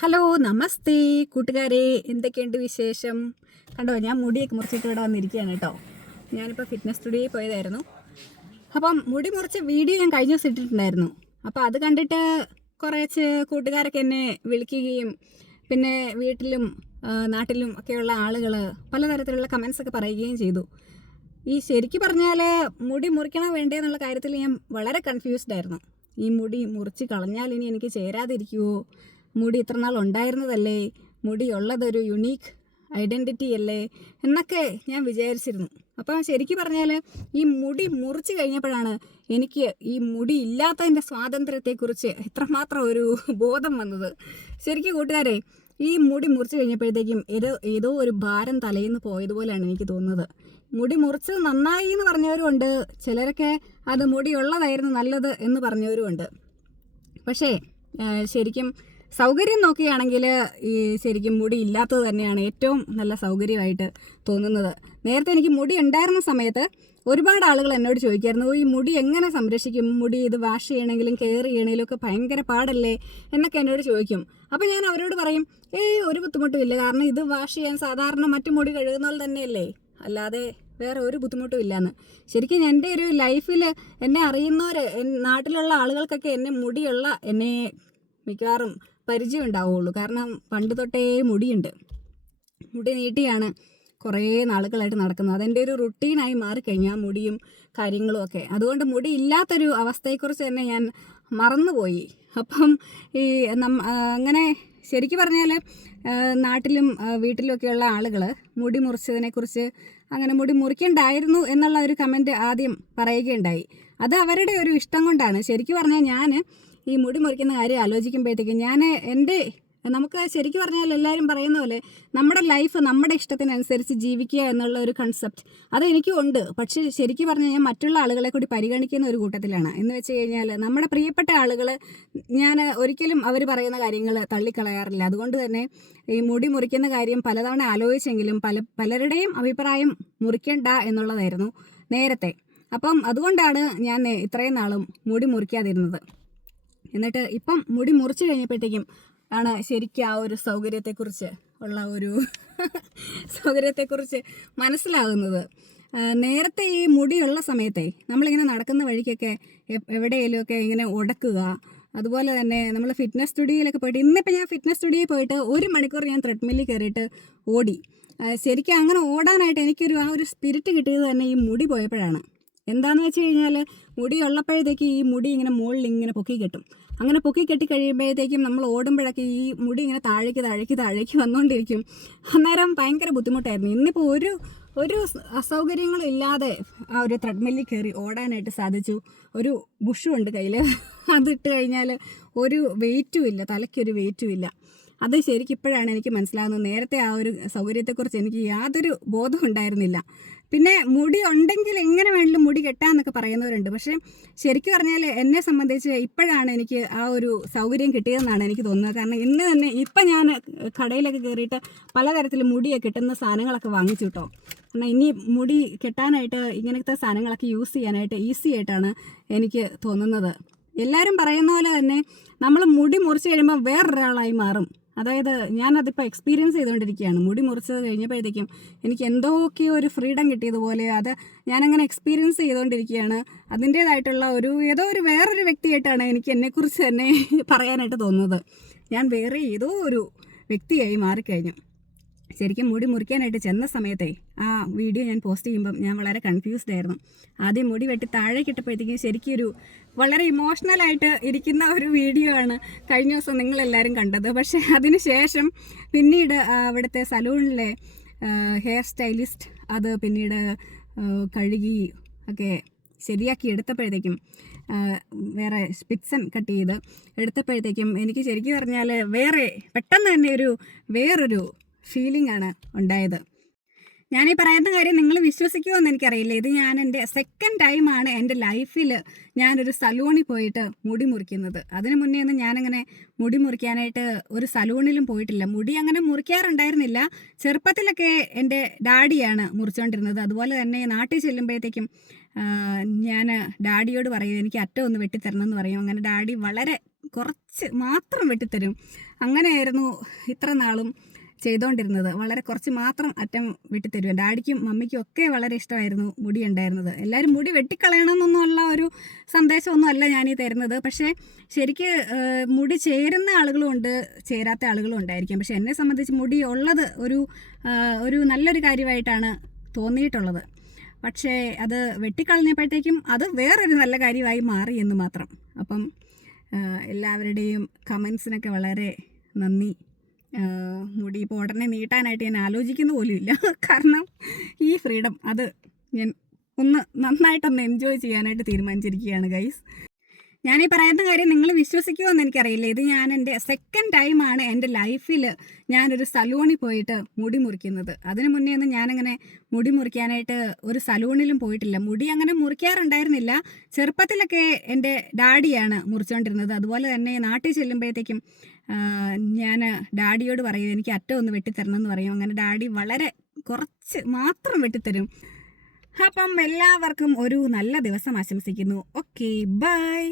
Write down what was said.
Hello നമസ്തേ കൂട്ടുകാരെ, എന്തൊക്കെയുണ്ട് വിശേഷം? കണ്ടോ, ഞാൻ മുടിയൊക്കെ മുറിച്ചിട്ട് ഇവിടെ വന്നിരിക്കുകയാണ് കേട്ടോ. ഞാനിപ്പോൾ ഫിറ്റ്നസ് സ്റ്റുഡിയോയിൽ പോയതായിരുന്നു. അപ്പം മുടി മുറിച്ച വീഡിയോ ഞാൻ കഴിഞ്ഞ ദിവസം ഇട്ടിട്ടുണ്ടായിരുന്നു. അപ്പോൾ അത് കണ്ടിട്ട് കുറച്ച് കൂട്ടുകാരൊക്കെ എന്നെ വിളിക്കുകയും പിന്നെ വീട്ടിലും നാട്ടിലും ഒക്കെയുള്ള ആളുകൾ പലതരത്തിലുള്ള കമൻസ് ഒക്കെ പറയുകയും ചെയ്തു. ഈ ശരിക്കും പറഞ്ഞാൽ മുടി മുറിക്കണോ വേണ്ടേ എന്നുള്ള കാര്യത്തിൽ ഞാൻ വളരെ കൺഫ്യൂസ്ഡ് ആയിരുന്നു. ഈ മുടി മുറിച്ച് കളഞ്ഞാൽ ഇനി എനിക്ക് ചേരാതിരിക്കുമോ? മുടി ഇത്ര നാൾ ഉണ്ടായിരുന്നതല്ലേ, മുടി ഉള്ളതൊരു യുണീക്ക് ഐഡൻറ്റിറ്റി അല്ലേ എന്നൊക്കെ ഞാൻ വിചാരിച്ചിരുന്നു. അപ്പോൾ ശരിക്കും പറഞ്ഞാൽ ഈ മുടി മുറിച്ച് കഴിഞ്ഞപ്പോഴാണ് എനിക്ക് ഈ മുടി ഇല്ലാത്തതിൻ്റെ സ്വാതന്ത്ര്യത്തെക്കുറിച്ച് എത്രമാത്രം ഒരു ബോധം വന്നത്. ശരിക്കും കൂട്ടുകാരെ, ഈ മുടി മുറിച്ച് കഴിഞ്ഞപ്പോഴത്തേക്കും ഏതോ ഒരു ഭാരം തലയിൽ നിന്ന് പോയതുപോലെയാണ് എനിക്ക് തോന്നുന്നത്. മുടി മുറിച്ചത് നന്നായി എന്ന് പറഞ്ഞവരുമുണ്ട്, ചിലരൊക്കെ അത് മുടിയുള്ളതായിരുന്നു നല്ലത് എന്ന് പറഞ്ഞവരുമുണ്ട്. പക്ഷേ ശരിക്കും സൗകര്യം നോക്കുകയാണെങ്കിൽ ഈ ശരിക്കും മുടി ഇല്ലാത്തത് തന്നെയാണ് ഏറ്റവും നല്ല സൗകര്യമായിട്ട് തോന്നുന്നത്. നേരത്തെ എനിക്ക് മുടി ഉണ്ടായിരുന്ന സമയത്ത് ഒരുപാട് ആളുകൾ എന്നോട് ചോദിക്കായിരുന്നു, ഈ മുടി എങ്ങനെ സംരക്ഷിക്കും, മുടി ഇത് വാഷ് ചെയ്യണമെങ്കിലും കെയർ ചെയ്യണമെങ്കിലും ഒക്കെ ഭയങ്കര പാടല്ലേ എന്നൊക്കെ എന്നോട് ചോദിക്കും. അപ്പോൾ ഞാൻ അവരോട് പറയും, ഒരു ബുദ്ധിമുട്ടും ഇല്ല, കാരണം ഇത് വാഷ് ചെയ്യാൻ സാധാരണ മറ്റു മുടി കഴുകുന്ന പോലെ തന്നെയല്ലേ, അല്ലാതെ വേറെ ഒരു ബുദ്ധിമുട്ടും ഇല്ലയെന്ന്. ശരിക്കും എൻ്റെ ഒരു ലൈഫിൽ എന്നെ അറിയുന്നവർ, നാട്ടിലുള്ള ആളുകൾക്കൊക്കെ എന്നെ മിക്കവാറും പരിചയം ഉണ്ടാവുകയുള്ളൂ. കാരണം പണ്ട് തൊട്ടേ മുടി നീട്ടിയാണ് കുറേ നാളുകളായിട്ട് നടക്കുന്നത്. അതെൻ്റെ ഒരു റുട്ടീനായി മാറിക്കഴിഞ്ഞാൽ മുടിയും കാര്യങ്ങളും ഒക്കെ. അതുകൊണ്ട് മുടി ഇല്ലാത്തൊരു അവസ്ഥയെക്കുറിച്ച് തന്നെ ഞാൻ മറന്നുപോയി. അപ്പം ഈ അങ്ങനെ ശരിക്കും പറഞ്ഞാൽ നാട്ടിലും വീട്ടിലുമൊക്കെയുള്ള ആളുകൾ മുടി മുറിച്ചതിനെക്കുറിച്ച് അങ്ങനെ മുടി മുറിക്കണ്ടായിരുന്നു എന്നുള്ള ഒരു കമൻറ്റ് ആദ്യം പറയുകയുണ്ടായി. അത് അവരുടെ ഒരു ഇഷ്ടം കൊണ്ടാണ്. ശരിക്കും പറഞ്ഞാൽ ഞാൻ ഈ മുടി മുറിക്കുന്ന കാര്യം ആലോചിക്കുമ്പോഴത്തേക്കും നമുക്ക് ശരിക്കും പറഞ്ഞാൽ എല്ലാവരും പറയുന്ന പോലെ നമ്മുടെ ലൈഫ് നമ്മുടെ ഇഷ്ടത്തിനനുസരിച്ച് ജീവിക്കുക എന്നുള്ള ഒരു കൺസെപ്റ്റ് അത് എനിക്കും ഉണ്ട്. പക്ഷേ ശരിക്കും പറഞ്ഞാൽ ഞാൻ മറ്റുള്ള ആളുകളെ കൂടി പരിഗണിക്കുന്ന ഒരു കൂട്ടത്തിലാണ്. എന്ന് വെച്ച് കഴിഞ്ഞാൽ നമ്മുടെ പ്രിയപ്പെട്ട ആളുകൾ, ഞാൻ ഒരിക്കലും അവർ പറയുന്ന കാര്യങ്ങൾ തള്ളിക്കളയാറില്ല. അതുകൊണ്ട് തന്നെ ഈ മുടി മുറിക്കുന്ന കാര്യം പലതവണ ആലോചിച്ചെങ്കിലും പലരുടെയും അഭിപ്രായം മുറിക്കണ്ട എന്നുള്ളതായിരുന്നു നേരത്തെ. അപ്പം അതുകൊണ്ടാണ് ഞാൻ ഇത്രയും നാളും മുടി മുറിക്കാതിരുന്നത്. എന്നിട്ട് ഇപ്പം മുടി മുറിച്ച് കഴിഞ്ഞപ്പോഴത്തേക്കും ആണ് ശരിക്കും ആ ഒരു സൗകര്യത്തെക്കുറിച്ച് മനസ്സിലാകുന്നത്. നേരത്തെ ഈ മുടിയുള്ള സമയത്തെ നമ്മളിങ്ങനെ നടക്കുന്ന വഴിക്കൊക്കെ എവിടെയെങ്കിലുമൊക്കെ ഇങ്ങനെ ഉടക്കുക, അതുപോലെ തന്നെ നമ്മൾ ഫിറ്റ്നസ് സ്റ്റുഡിയോയിലൊക്കെ പോയിട്ട്, ഇന്നിപ്പോൾ ഞാൻ ഫിറ്റ്നസ് സ്റ്റുഡിയോയിൽ പോയിട്ട് 1 മണിക്കൂർ ഞാൻ ത്രെഡ്മില്ലിൽ കയറിയിട്ട് ഓടി. ശരിക്കും അങ്ങനെ ഓടാനായിട്ട് എനിക്കൊരു ആ ഒരു സ്പിരിറ്റ് കിട്ടിയത് തന്നെ ഈ മുടി പോയപ്പോഴാണ്. എന്താണെന്ന് വെച്ച് കഴിഞ്ഞാൽ മുടി ഉള്ളപ്പോഴത്തേക്ക് ഈ മുടി ഇങ്ങനെ മുകളിൽ ഇങ്ങനെ പൊക്കി കെട്ടും. അങ്ങനെ പൊക്കി കെട്ടി കഴിയുമ്പോഴത്തേക്കും നമ്മൾ ഓടുമ്പോഴൊക്കെ ഈ മുടി ഇങ്ങനെ താഴേക്ക് വന്നുകൊണ്ടിരിക്കും. അന്നേരം ഭയങ്കര ബുദ്ധിമുട്ടായിരുന്നു. ഇന്നിപ്പോൾ ഒരു അസൗകര്യങ്ങളും ഇല്ലാതെ ആ ഒരു ത്രെഡ്മില്ലിൽ കയറി ഓടാനായിട്ട് സാധിച്ചു. ഒരു ബുഷുണ്ട് കയ്യിൽ, അതിട്ട് കഴിഞ്ഞാൽ ഒരു വെയിറ്റും ഇല്ല, തലയ്ക്കൊരു വെയിറ്റും ഇല്ല. അത് ശരിക്കും ഇപ്പോഴാണ് എനിക്ക് മനസ്സിലാകുന്നത്. നേരത്തെ ആ ഒരു സൗകര്യത്തെക്കുറിച്ച് എനിക്ക് യാതൊരു ബോധവും ഉണ്ടായിരുന്നില്ല. പിന്നെ മുടി ഉണ്ടെങ്കിൽ എങ്ങനെ വേണമെങ്കിലും മുടി കെട്ടാമെന്നൊക്കെ പറയുന്നവരുണ്ട്. പക്ഷേ ശരിക്കും പറഞ്ഞാൽ എന്നെ സംബന്ധിച്ച് ഇപ്പോഴാണ് എനിക്ക് ആ ഒരു സൗകര്യം കിട്ടിയതെന്നാണ് എനിക്ക് തോന്നുന്നത്. കാരണം ഇന്ന് തന്നെ ഇപ്പം ഞാൻ കടയിലൊക്കെ കയറിയിട്ട് പലതരത്തിൽ മുടിയൊക്കെ കെട്ടുന്ന സാധനങ്ങളൊക്കെ വാങ്ങിച്ചു കേട്ടോ. കാരണം ഇനി മുടി കെട്ടാനായിട്ട് ഇങ്ങനത്തെ സാധനങ്ങളൊക്കെ യൂസ് ചെയ്യാനായിട്ട് ഈസി ആയിട്ടാണ് എനിക്ക് തോന്നുന്നത്. എല്ലാവരും പറയുന്ന പോലെ തന്നെ നമ്മൾ മുടി മുറിച്ച് കഴിയുമ്പോൾ വേറൊരാളായി മാറും. അതായത് ഞാനതിപ്പോൾ എക്സ്പീരിയൻസ് ചെയ്തുകൊണ്ടിരിക്കുകയാണ്. മുടി മുറിച്ചത് കഴിഞ്ഞപ്പോഴത്തേക്കും എനിക്ക് എന്തൊക്കെയോ ഒരു ഫ്രീഡം കിട്ടിയതുപോലെ അത് ഞാനങ്ങനെ എക്സ്പീരിയൻസ് ചെയ്തുകൊണ്ടിരിക്കുകയാണ്. അതിൻ്റേതായിട്ടുള്ള ഏതോ ഒരു വേറൊരു വ്യക്തിയായിട്ടാണ് എനിക്ക് എന്നെക്കുറിച്ച് തന്നെ പറയാനായിട്ട് തോന്നുന്നത്. ഞാൻ വേറെ ഏതോ ഒരു വ്യക്തിയായി മാറിക്കഴിഞ്ഞു. ശരിക്കും മുടി മുറിക്കാനായിട്ട് ചെന്ന സമയത്തെ ആ വീഡിയോ ഞാൻ പോസ്റ്റ് ചെയ്യുമ്പം ഞാൻ വളരെ കൺഫ്യൂസ്ഡ് ആയിരുന്നു. ആദ്യം മുടി വെട്ടി താഴേക്ക് ഇട്ടപ്പോഴത്തേക്കും ശരിക്കും വളരെ ഇമോഷണലായിട്ട് ഇരിക്കുന്ന ഒരു വീഡിയോ ആണ് കഴിഞ്ഞ ദിവസം നിങ്ങളെല്ലാവരും കണ്ടത്. പക്ഷേ അതിന് ശേഷം പിന്നീട് അവിടുത്തെ സലൂണിലെ ഹെയർ സ്റ്റൈലിസ്റ്റ് അത് പിന്നീട് കഴുകി ഒക്കെ ശരിയാക്കി എടുത്തപ്പോഴത്തേക്കും, വേറെ സ്പിക്സൺ കട്ട് ചെയ്ത് എടുത്തപ്പോഴത്തേക്കും എനിക്ക് ശരിക്കും പറഞ്ഞാൽ പെട്ടെന്ന് തന്നെ വേറൊരു ഫീലിംഗ് ആണ് ഉണ്ടായത്. ഞാനീ പറയുന്ന കാര്യം നിങ്ങൾ വിശ്വസിക്കുമോ എന്ന് എനിക്കറിയില്ല. ഇത് ഞാൻ എൻ്റെ സെക്കൻഡ് ടൈമാണ് എൻ്റെ ലൈഫിൽ ഞാനൊരു സലൂണിൽ പോയിട്ട് മുടി മുറിക്കുന്നത്. അതിന് മുന്നേ ഒന്നും ഞാനങ്ങനെ മുടി മുറിക്കാനായിട്ട് ഒരു സലൂണിലും പോയിട്ടില്ല. മുടി അങ്ങനെ മുറിക്കാറുണ്ടായിരുന്നില്ല. ചെറുപ്പത്തിലൊക്കെ എൻ്റെ ഡാഡിയാണ് മുറിച്ചുകൊണ്ടിരുന്നത്. അതുപോലെ തന്നെ നാട്ടിൽ ചെല്ലുമ്പോഴത്തേക്കും ഞാൻ ഡാഡിയോട് പറയും എനിക്ക് അറ്റം ഒന്ന് വെട്ടിത്തരണം എന്ന് പറയും. അങ്ങനെ ഡാഡി വളരെ കുറച്ച് മാത്രം വെട്ടിത്തരും. അങ്ങനെയായിരുന്നു ഇത്ര നാളും ചെയ്തുകൊണ്ടിരുന്നത്. വളരെ കുറച്ച് മാത്രം അറ്റം വെട്ടിത്തരും. ഡാഡിക്കും മമ്മിക്കും ഒക്കെ വളരെ ഇഷ്ടമായിരുന്നു മുടി ഉണ്ടായിരുന്നത്. എല്ലാവരും മുടി വെട്ടിക്കളയണമെന്നൊന്നുമുള്ള ഒരു സന്ദേശമൊന്നും അല്ല ഞാനീ തരുന്നത്. പക്ഷേ ശരിക്ക് മുടി ചേരുന്ന ആളുകളും ഉണ്ട്, ചേരാത്ത ആളുകളും ഉണ്ടായിരിക്കും. പക്ഷേ എന്നെ സംബന്ധിച്ച് മുടി ഉള്ളത് ഒരു നല്ലൊരു കാര്യമായിട്ടാണ് തോന്നിയിട്ടുള്ളത്. പക്ഷേ അത് വെട്ടിക്കളഞ്ഞപ്പോഴത്തേക്കും അത് വേറൊരു നല്ല കാര്യമായി മാറി എന്ന് മാത്രം. അപ്പം എല്ലാവരുടെയും കമൻസിനൊക്കെ വളരെ നന്ദി. മുടി ഇപ്പോൾ ഉടനെ നീട്ടാനായിട്ട് ഞാൻ ആലോചിക്കുന്ന പോലുമില്ല. കാരണം ഈ ഫ്രീഡം അത് ഞാൻ നന്നായിട്ടൊന്ന് എൻജോയ് ചെയ്യാനായിട്ട് തീരുമാനിച്ചിരിക്കുകയാണ് ഗൈസ്. ഞാനീ പറയുന്ന കാര്യം നിങ്ങൾ വിശ്വസിക്കുമോ എന്ന് എനിക്കറിയില്ല. ഇത് ഞാൻ എൻ്റെ സെക്കൻഡ് ടൈമാണ് എൻ്റെ ലൈഫിൽ ഞാനൊരു സലൂണിൽ പോയിട്ട് മുടി മുറിക്കുന്നത്. അതിന് മുന്നേ ഒന്നും ഞാനങ്ങനെ മുടി മുറിക്കാനായിട്ട് ഒരു സലൂണിലും പോയിട്ടില്ല. മുടി അങ്ങനെ മുറിക്കാറുണ്ടായിരുന്നില്ല. ചെറുപ്പത്തിലൊക്കെ എൻ്റെ ഡാഡിയാണ് മുറിച്ചുകൊണ്ടിരുന്നത്. അതുപോലെ തന്നെ നാട്ടിൽ ചെല്ലുമ്പോഴത്തേക്കും ഞാൻ ഡാഡിയോട് പറയും എനിക്ക് അറ്റം ഒന്ന് വെട്ടിത്തരണം എന്ന് പറയും. അങ്ങനെ ഡാഡി വളരെ കുറച്ച് മാത്രം വെട്ടിത്തരും. അപ്പം എല്ലാവർക്കും ഒരു നല്ല ദിവസം ആശംസിക്കുന്നു. Okay, by.